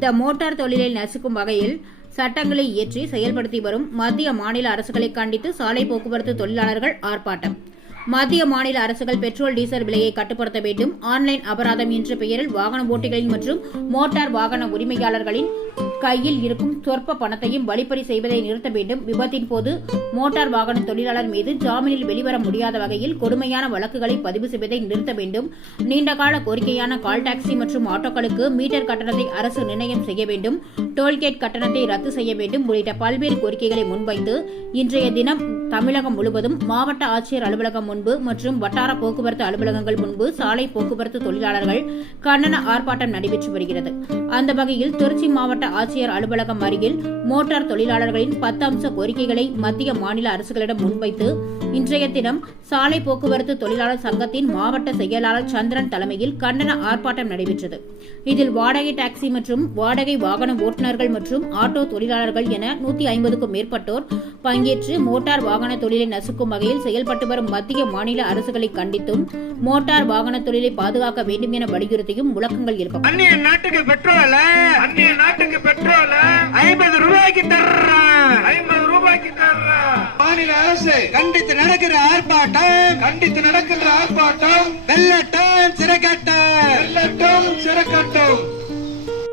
இந்த மோட்டார் தொழிலை நசுக்கும் வகையில் சட்டங்களை இயற்றி செயல்படுத்தி வரும் மத்திய மாநில அரசுகளை கண்டித்து சாலை போக்குவரத்து தொழிலாளர்கள் ஆர்ப்பாட்டம். மத்திய மாநில அரசுகள் பெட்ரோல் டீசல் விலையை கட்டுப்படுத்த வேண்டும். ஆன்லைன் அபராதம் என்ற பெயரில் வாகன ஓட்டிகளின் மற்றும் மோட்டார் வாகன உரிமையாளர்களின் கையில் இருக்கும் சொற்ப பணத்தையும் வழிப்பறி செய்வதை நிறுத்த வேண்டும். விபத்தின் போது மோட்டார் வாகன தொழிலாளர் மீது ஜாமீனில் வெளிவர முடியாத வகையில் கொடுமையான வழக்குகளை பதிவு செய்வதை நிறுத்த வேண்டும். நீண்டகால கோரிக்கையான கால் டாக்ஸி மற்றும் ஆட்டோக்களுக்கு மீட்டர் கட்டணத்தை அரசு நிர்ணயம் செய்ய வேண்டும். டோல்கேட் கட்டணத்தை ரத்து செய்ய வேண்டும் உள்ளிட்ட பல்வேறு கோரிக்கைகளை முன்வைத்து இன்றைய தினம் தமிழகம் முழுவதும் மாவட்ட ஆட்சியர் அலுவலகம் முன்பு மற்றும் வட்டார போக்குவரத்து அலுவலகங்கள் முன்பு சாலை போக்குவரத்து தொழிலாளர்கள் கண்டன ஆர்ப்பாட்டம் நடைபெற்று வருகிறது. அந்த வகையில் திருச்சி மாவட்ட ஆட்சியர் அலுவலகம் அருகில் மோட்டார் தொழிலாளர்களின் பத்து அம்ச கோரிக்கைகளை மத்திய மாநில அரசுகளிடம் முன்வைத்து இன்றைய தினம் சாலை போக்குவரத்து தொழிலாளர் சங்கத்தின் மாவட்ட செயலாளர் சந்திரன் தலைமையில் கண்டன ஆர்ப்பாட்டம் நடைபெற்றது. இதில் வாடகை டாக்ஸி மற்றும் வாடகை வாகன ஓட்டுநர்கள் மற்றும் ஆட்டோ தொழிலாளர்கள் என நூத்தி ஐம்பதுக்கும் மேற்பட்டோர் பங்கேற்று மோட்டார் வாகன தொழிலை நசுக்கும் வகையில் செயல்பட்டு வரும் மத்திய மாநில அரசுகளை கண்டித்தும் மோட்டார் வாகன தொழிலை பாதுகாக்க வேண்டும் என வலியுறுத்தியும் முழக்கங்கள் எழுப்பப்பட்டன. ரூபாய்க்கு தர்றான். ஐம்பது ரூபாய்க்கு தர்றான். மாநில அரசு கண்டித்து நடக்கிற ஆர்ப்பாட்டம் கண்டித்து நடக்கின்ற ஆர்ப்பாட்டம். வெள்ளட்டும் சிறக்கட்டும்.